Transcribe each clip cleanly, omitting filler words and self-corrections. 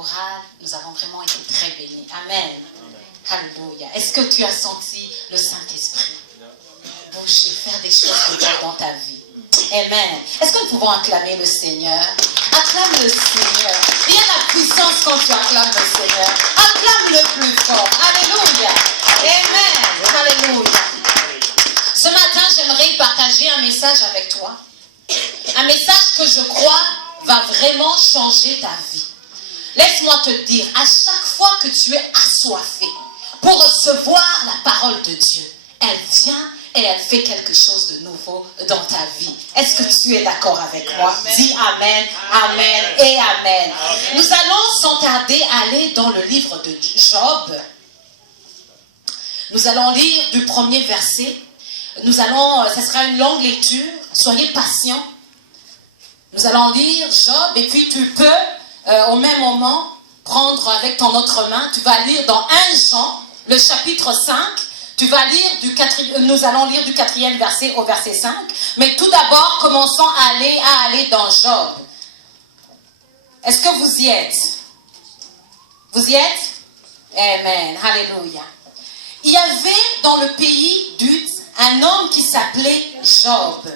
chorale, nous avons vraiment été très bénis. Amen. Alléluia. Est-ce que tu as senti le Saint-Esprit bouger, faire des choses dans ta vie? Amen. Est-ce que nous pouvons acclamer le Seigneur? Acclame le Seigneur. Il y a la puissance quand tu acclames le Seigneur. Acclame le plus fort. Alléluia. Amen. Alléluia. Ce matin, j'aimerais partager un message avec toi. Un message que je crois va vraiment changer ta vie. Laisse-moi te dire, à chaque fois que tu es assoiffé pour recevoir la parole de Dieu, elle vient et elle fait quelque chose de nouveau dans ta vie. Est-ce que tu es d'accord avec moi? Dis Amen, Amen et Amen. Nous allons sans tarder aller dans le livre de Job. Nous allons lire du premier verset. Ce sera une longue lecture. Soyez patients. Nous allons lire Job et puis tu peux au même moment prendre avec ton autre main. Tu vas lire dans 1 Jean, le chapitre 5. Tu vas lire nous allons lire du 4e verset au verset 5. Mais tout d'abord, commençons à aller dans Job. Est-ce que vous y êtes? Vous y êtes? Amen. Alléluia. Il y avait dans le pays d'Uz un homme qui s'appelait Job.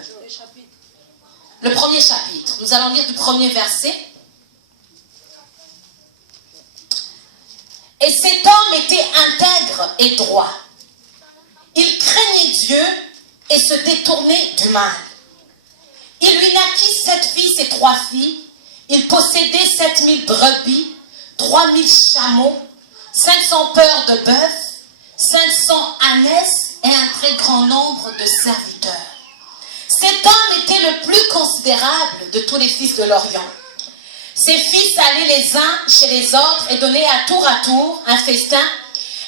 Le premier chapitre. Nous allons lire du premier verset. Et cet homme était intègre et droit. Il craignait Dieu et se détournait du mal. Il lui naquit 7 fils et 3 filles. Il possédait 7000 brebis, 3000 chameaux, 500 paires de bœufs, 500 ânesses et un très grand nombre de serviteurs. Cet homme était le plus considérable de tous les fils de l'Orient. Ses fils allaient les uns chez les autres et donnaient à tour un festin.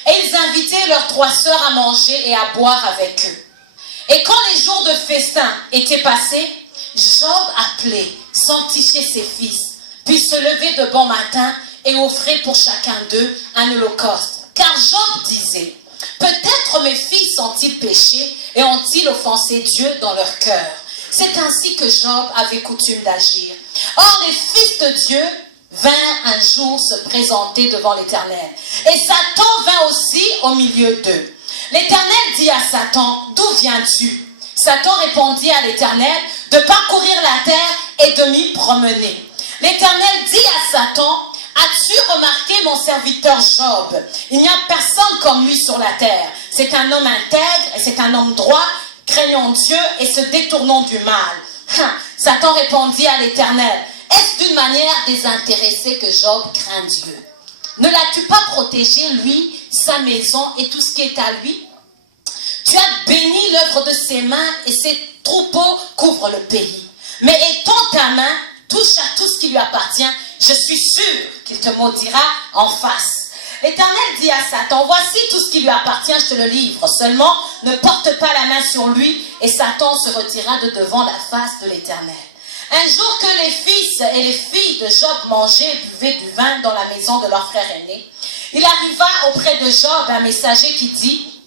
Et ils invitaient leurs 3 sœurs à manger et à boire avec eux. Et quand les jours de festin étaient passés, Job appelait, sanctifiait ses fils, puis se levait de bon matin et offrait pour chacun d'eux un holocauste. Car Job disait, peut-être mes fils ont-ils péché et ont-ils offensé Dieu dans leur cœur. C'est ainsi que Job avait coutume d'agir. Or, les fils de Dieu vinrent un jour se présenter devant l'Éternel. Et Satan vint aussi au milieu d'eux. L'Éternel dit à Satan, d'où viens-tu? Satan répondit à l'Éternel, de parcourir la terre et de m'y promener. L'Éternel dit à Satan, as-tu remarqué mon serviteur Job? Il n'y a personne comme lui sur la terre. C'est un homme intègre et c'est un homme droit, craignant Dieu et se détournant du mal. Satan répondit à l'Éternel, est-ce d'une manière désintéressée que Job craint Dieu? Ne l'as-tu pas protégé, lui, sa maison et tout ce qui est à lui? Tu as béni l'œuvre de ses mains et ses troupeaux couvrent le pays. Mais étends ta main, touche à tout ce qui lui appartient, je suis sûr qu'il te maudira en face. L'Éternel dit à Satan, voici tout ce qui lui appartient, je te le livre. Seulement, ne porte pas la main sur lui. Et Satan se retira de devant la face de l'Éternel. Un jour que les fils et les filles de Job mangeaient et buvaient du vin dans la maison de leur frère aîné, il arriva auprès de Job un messager qui dit,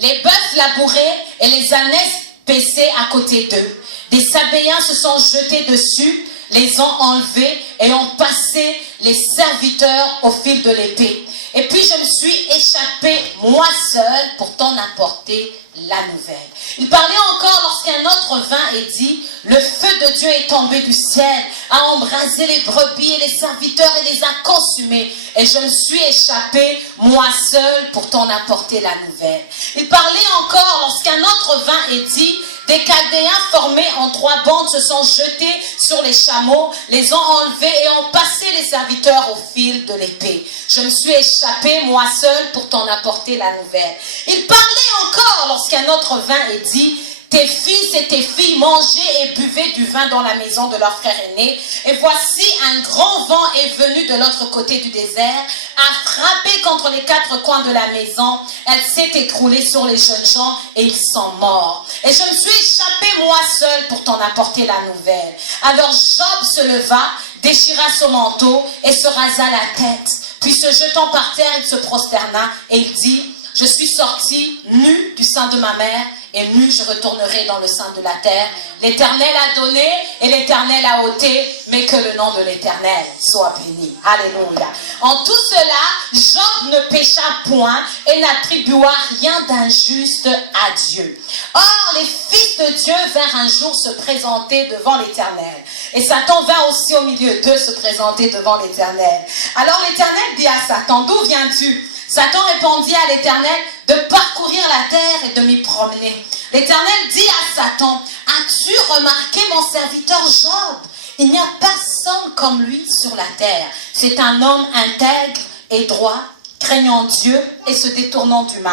les bœufs labourés et les ânesses paissaient à côté d'eux. Des Sabéens se sont jetés dessus, les ont enlevés et ont passé les serviteurs au fil de l'épée. Et puis je me suis échappé moi seul pour t'en apporter la nouvelle. Il parlait encore lorsqu'un autre vint et dit, le feu de Dieu est tombé du ciel, a embrasé les brebis et les serviteurs et les a consumés. Et je me suis échappé moi seul pour t'en apporter la nouvelle. Il parlait encore lorsqu'un autre vint et dit, des Chaldéens formés en 3 bandes se sont jetés sur les chameaux, les ont enlevés et ont passé les serviteurs au fil de l'épée. Je me suis échappé moi seul pour t'en apporter la nouvelle. Il parlait encore lorsqu'un autre vint et dit, tes fils et tes filles mangeaient et buvaient du vin dans la maison de leur frère aîné. Et voici un grand vent est venu de l'autre côté du désert, a frappé contre les 4 coins de la maison. Elle s'est écroulée sur les jeunes gens et ils sont morts. Et je me suis échappé moi seul pour t'en apporter la nouvelle. Alors Job se leva, déchira son manteau et se rasa la tête. Puis se jetant par terre, il se prosterna et il dit, je suis sorti nu du sein de ma mère et nu je retournerai dans le sein de la terre. L'Éternel a donné et l'Éternel a ôté, mais que le nom de l'Éternel soit béni. Alléluia. En tout cela, Job ne pécha point et n'attribua rien d'injuste à Dieu. Or, les fils de Dieu vinrent un jour se présenter devant l'Éternel. Et Satan vint aussi au milieu d'eux se présenter devant l'Éternel. Alors l'Éternel dit à Satan, d'où viens-tu? Satan répondit à l'Éternel, de parcourir la terre et de m'y promener. L'Éternel dit à Satan, as-tu remarqué mon serviteur Job? Il n'y a personne comme lui sur la terre. C'est un homme intègre et droit, craignant Dieu et se détournant du mal.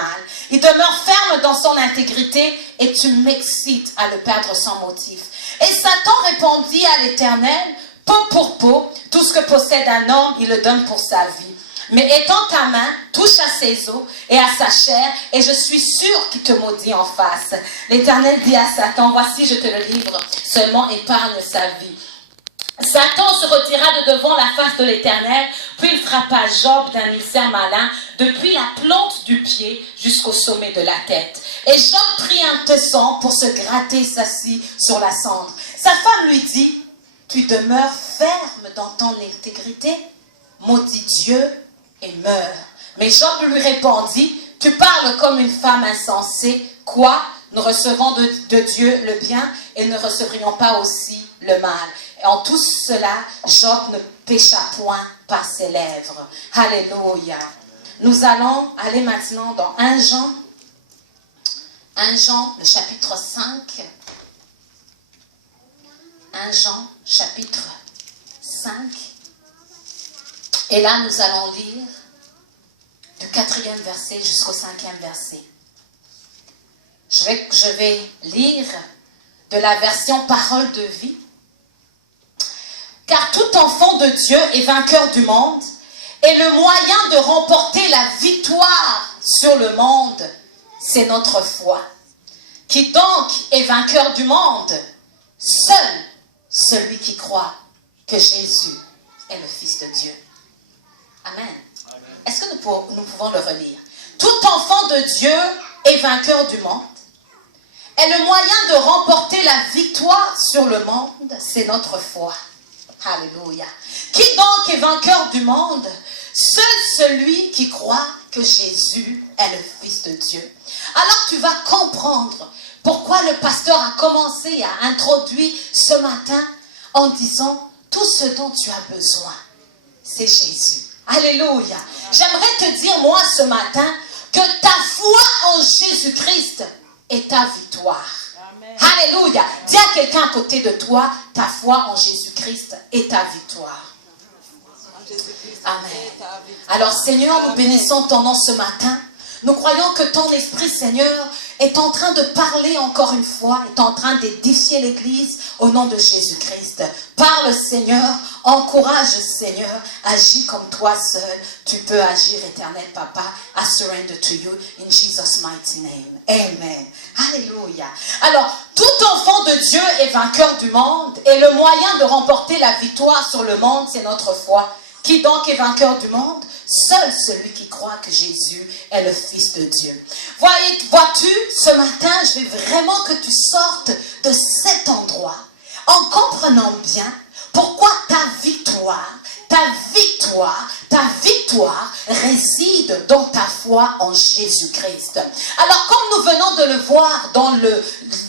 Il demeure ferme dans son intégrité et tu m'excites à le perdre sans motif. Et Satan répondit à l'Éternel, peau pour peau, tout ce que possède un homme, il le donne pour sa vie. Mais étends ta main, touche à ses os et à sa chair, et je suis sûr qu'il te maudit en face. L'Éternel dit à Satan, voici je te le livre, seulement épargne sa vie. Satan se retira de devant la face de l'Éternel, puis il frappa Job d'un ulcère malin, depuis la plante du pied jusqu'au sommet de la tête. Et Job prit un tesson pour se gratter sa scie sur la cendre. Sa femme lui dit, tu demeures ferme dans ton intégrité, maudit Dieu et meurs. Mais Job lui répondit, tu parles comme une femme insensée, quoi? Nous recevons de Dieu le bien et ne recevrions pas aussi le mal. Et en tout cela, Job ne pécha point par ses lèvres. Alléluia. Nous allons aller maintenant dans 1 Jean, le chapitre 5. 1 Jean, chapitre 5. Et là, nous allons lire du 4e verset jusqu'au 5e verset. Je vais lire de la version Parole de vie. Car tout enfant de Dieu est vainqueur du monde, et le moyen de remporter la victoire sur le monde, c'est notre foi. Qui donc est vainqueur du monde? Seul celui qui croit que Jésus est le Fils de Dieu. Amen. Est-ce que nous pouvons le relire? Tout enfant de Dieu est vainqueur du monde. Et le moyen de remporter la victoire sur le monde, c'est notre foi. Alléluia. Qui donc est vainqueur du monde? Seul celui qui croit que Jésus est le Fils de Dieu. Alors tu vas comprendre pourquoi le pasteur a commencé à introduire ce matin en disant tout ce dont tu as besoin, c'est Jésus. Alléluia. J'aimerais te dire, moi, ce matin, que ta foi en Jésus-Christ est ta victoire. Amen. Alléluia. Dis à quelqu'un à côté de toi, ta foi en Jésus-Christ est ta victoire. Amen. Alors, Seigneur, nous bénissons ton nom ce matin. Nous croyons que ton Esprit, Seigneur, est en train de parler encore une fois, est en train d'édifier l'Église au nom de Jésus-Christ. Parle, Seigneur, encourage, Seigneur, agis comme toi seul. Tu peux agir, éternel Papa. I surrender to you in Jesus' mighty name. Amen. Alléluia. Alors, tout enfant de Dieu est vainqueur du monde et le moyen de remporter la victoire sur le monde, c'est notre foi. Qui donc est vainqueur du monde? Seul celui qui croit que Jésus est le Fils de Dieu. Vois-tu, ce matin, je veux vraiment que tu sortes de cet endroit en comprenant bien pourquoi ta victoire réside dans ta foi en Jésus-Christ. Alors, comme nous venons de le voir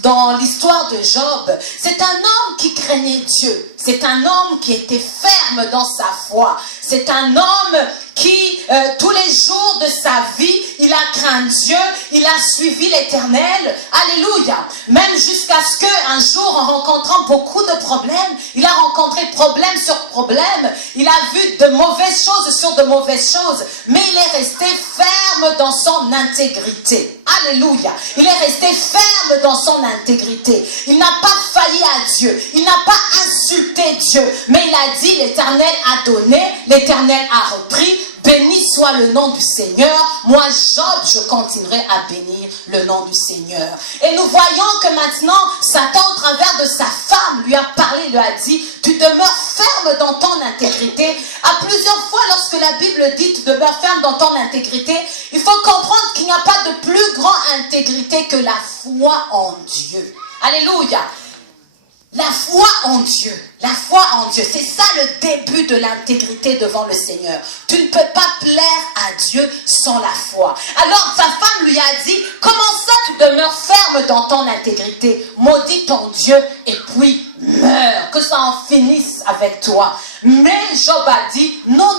dans l'histoire de Job, c'est un homme qui craignait Dieu. C'est un homme qui était ferme dans sa foi. C'est un homme qui, tous les jours de sa vie, il a craint Dieu, il a suivi l'Éternel. Alléluia. Même jusqu'à ce qu'un jour, en rencontrant beaucoup de problèmes, il a rencontré problème sur problème. Il a vu de mauvaises choses sur de mauvaises choses. Mais il est resté ferme dans son intégrité. Alléluia. Il est resté ferme dans son intégrité. Il n'a pas failli à Dieu. Il n'a pas insulté Dieu. Mais il a dit, l'Éternel a donné, l'Éternel a repris. béni soit le nom du Seigneur. Moi, Job, je continuerai à bénir le nom du Seigneur. Et nous voyons que maintenant, Satan, au travers de sa femme, lui a parlé, lui a dit, tu demeures ferme dans ton intégrité. À plusieurs fois, lorsque la Bible dit, tu demeures ferme dans ton intégrité, il faut comprendre qu'il n'y a pas de plus grande intégrité que la foi en Dieu. Alléluia. La foi en Dieu, la foi en Dieu, c'est ça le début de l'intégrité devant le Seigneur. Tu ne peux pas plaire à Dieu sans la foi. Alors sa femme lui a dit, comment ça tu demeures ferme dans ton intégrité? Maudis ton Dieu et puis meurs, que ça en finisse avec toi. Mais Job a dit, non,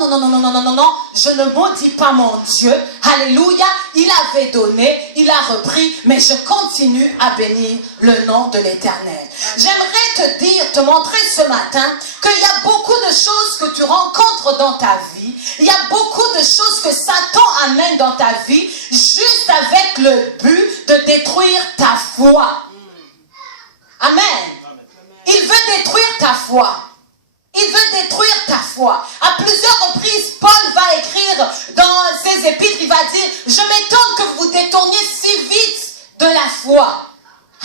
je ne maudis pas mon Dieu. Alléluia, il avait donné, il a repris, mais je continue à bénir le nom de l'Éternel. J'aimerais te dire, te montrer ce matin qu'il y a beaucoup de choses que tu rencontres dans ta vie. Il y a beaucoup de choses que Satan amène dans ta vie juste avec le but de détruire ta foi. Amen. Il veut détruire ta foi. Il veut détruire ta foi. À plusieurs reprises, Paul va écrire dans ses épîtres, il va dire, je m'étonne que vous détourniez si vite de la foi.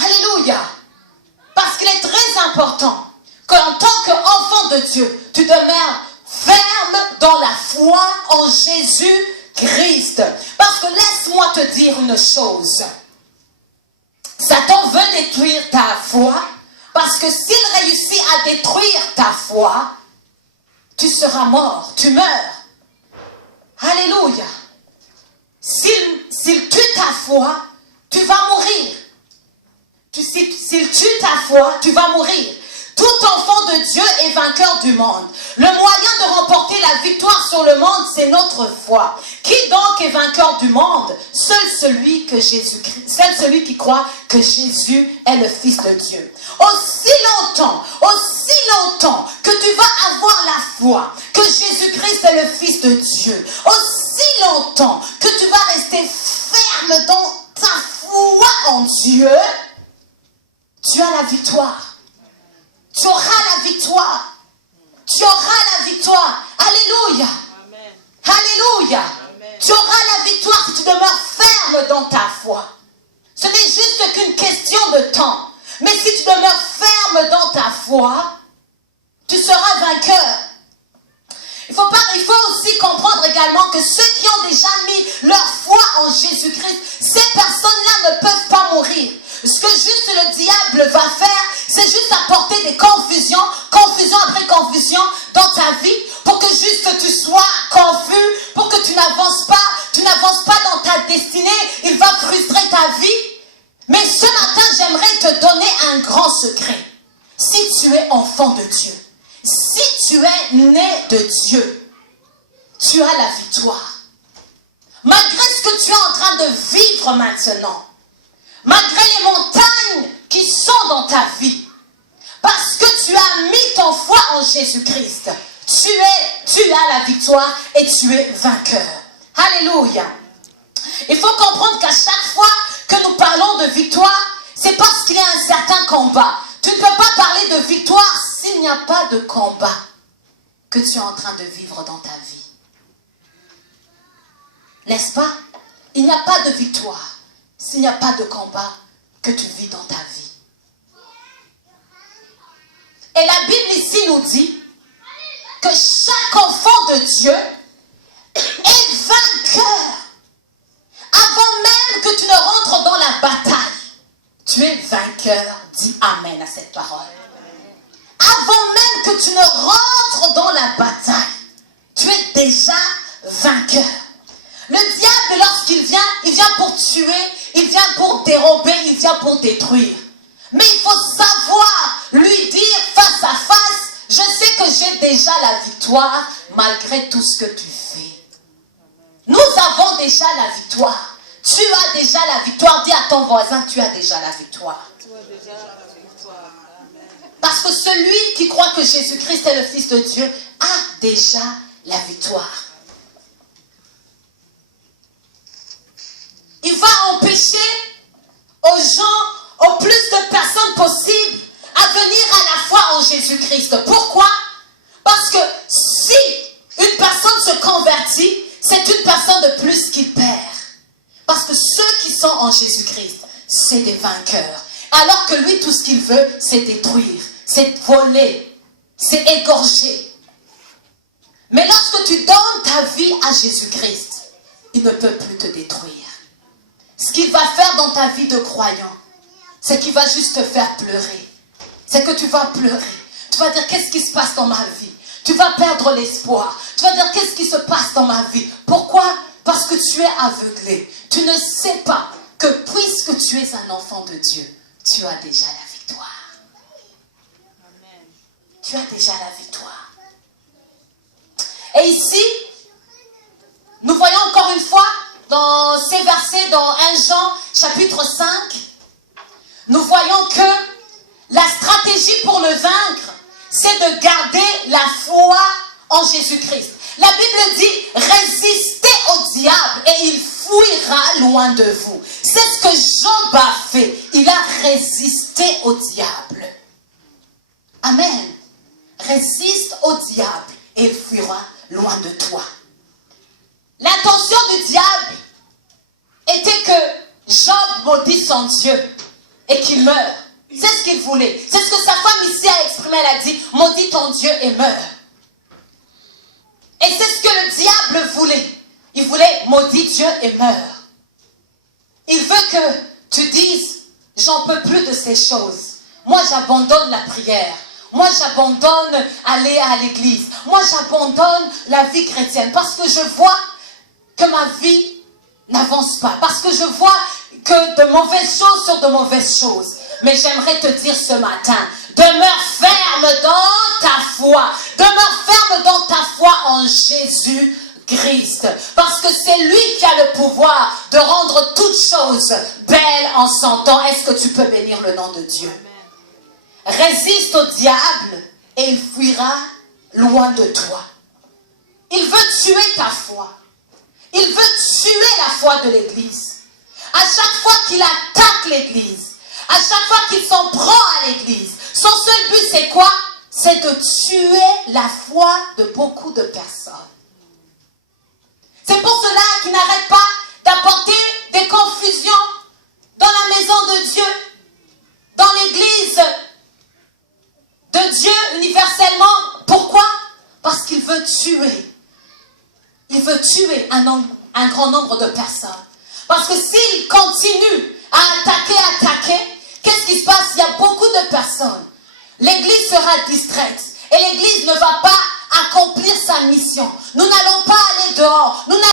Alléluia. Parce qu'il est très important qu'en tant qu'enfant de Dieu, tu demeures ferme dans la foi en Jésus-Christ. Parce que laisse-moi te dire une chose. Satan veut détruire ta foi. Parce que s'il réussit à détruire ta foi, tu seras mort, tu meurs. Alléluia. S'il tue ta foi, tu vas mourir. S'il tue ta foi, tu vas mourir. Tout enfant de Dieu est vainqueur du monde. Le moyen de remporter la victoire sur le monde, c'est notre foi. Qui donc est vainqueur du monde? Seul celui qui croit que Jésus est le Fils de Dieu. Aussi longtemps que tu vas avoir la foi que Jésus-Christ est le Fils de Dieu, aussi longtemps que tu vas rester ferme dans ta foi en Dieu, tu as la victoire. Tu auras la victoire. Tu auras la victoire. Alléluia. Amen. Alléluia. Amen. Tu auras la victoire si tu demeures ferme dans ta foi. Ce n'est juste qu'une question de temps. Mais si tu demeures ferme dans ta foi, tu seras vainqueur. Il faut aussi comprendre également que ceux qui ont déjà mis leur foi en Jésus-Christ, ces personnes-là ne peuvent pas mourir. Ce que juste le diable va faire, c'est juste apporter des confusion après confusion dans ta vie, pour que juste tu sois confus, pour que tu n'avances pas dans ta destinée. Il va frustrer ta vie. Mais ce matin, j'aimerais te donner un grand secret. Si tu es enfant de Dieu, si tu es né de Dieu, tu as la victoire. Malgré ce que tu es en train de vivre maintenant, malgré les montagnes qui sont dans ta vie, parce que tu as mis ton foi en Jésus-Christ, tu as la victoire et tu es vainqueur. Alléluia. Il faut comprendre qu'à chaque fois que nous parlons de victoire, c'est parce qu'il y a un certain combat. Tu ne peux pas parler de victoire s'il n'y a pas de combat que tu es en train de vivre dans ta vie. N'est-ce pas? Il n'y a pas de victoire s'il n'y a pas de combat que tu vis dans ta vie. Et la Bible ici nous dit que chaque enfant de Dieu est vainqueur. Avant même que tu ne rentres dans la bataille, tu es vainqueur. Dis Amen à cette parole. Avant même que tu ne rentres dans la bataille, tu es déjà vainqueur. Le diable, lorsqu'il vient, il vient pour tuer, il vient pour dérober, il vient pour détruire. Mais il faut savoir lui dire face à face, je sais que j'ai déjà la victoire malgré tout ce que tu fais. Nous avons déjà la victoire. Tu as déjà la victoire. Dis à ton voisin, tu as déjà la victoire. Parce que celui qui croit que Jésus-Christ est le Fils de Dieu a déjà la victoire. Il va empêcher aux gens, au plus de personnes possibles, à venir à la foi en Jésus-Christ. Pourquoi? Parce que si une personne se convertit, c'est une personne de plus qu'il perd. Parce que ceux qui sont en Jésus-Christ, c'est des vainqueurs. Alors que lui, tout ce qu'il veut, c'est détruire, c'est voler, c'est égorger. Mais lorsque tu donnes ta vie à Jésus-Christ, il ne peut plus te détruire. Ce qu'il va faire dans ta vie de croyant, c'est qu'il va juste te faire pleurer. C'est que tu vas pleurer. Tu vas dire, qu'est-ce qui se passe dans ma vie? Tu vas perdre l'espoir. Tu vas dire, qu'est-ce qui se passe dans ma vie? Pourquoi? Parce que tu es aveuglé. Tu ne sais pas que puisque tu es un enfant de Dieu, tu as déjà la victoire. Amen. Tu as déjà la victoire. Et ici, nous voyons encore une fois dans ces versets, dans 1 Jean chapitre 5, nous voyons que la stratégie pour le vaincre, c'est de garder la foi en Jésus-Christ. La Bible dit, résistez au diable et il fuira loin de vous. C'est ce que Job a fait. Il a résisté au diable. Amen. Résiste au diable et il fuira loin de toi. L'intention du diable était que Job maudisse son Dieu et qu'il meure. C'est ce qu'il voulait. C'est ce que sa femme ici a exprimé. Elle a dit, maudis ton Dieu et meurs. Et c'est ce que le diable voulait. Il voulait maudire Dieu et meurs. Il veut que tu dises, j'en peux plus de ces choses. Moi, j'abandonne la prière. Moi, j'abandonne aller à l'église. Moi, j'abandonne la vie chrétienne. Parce que je vois que ma vie n'avance pas. Parce que je vois que de mauvaises choses sur de mauvaises choses. Mais j'aimerais te dire ce matin, demeure ferme dans ta foi. Demeure ferme dans ta foi en Jésus-Christ. Parce que c'est lui qui a le pouvoir de rendre toutes choses belles en son temps. Est-ce que tu peux bénir le nom de Dieu? Amen. Résiste au diable et il fuira loin de toi. Il veut tuer ta foi. Il veut tuer la foi de l'Église. À chaque fois qu'il attaque l'Église, à chaque fois qu'il s'en prend à l'Église, son seul but c'est quoi? C'est de tuer la foi de beaucoup de personnes. C'est pour cela qu'il n'arrête pas d'apporter des confusions dans la maison de Dieu, dans l'Église de Dieu universellement. Pourquoi? Parce qu'il veut tuer. Il veut tuer un grand nombre de personnes. Parce que s'il continue à attaquer, qu'est-ce qui se passe? Il y a beaucoup de personnes. L'église sera distraite. Et l'église ne va pas accomplir sa mission. Nous n'allons pas aller dehors. Nous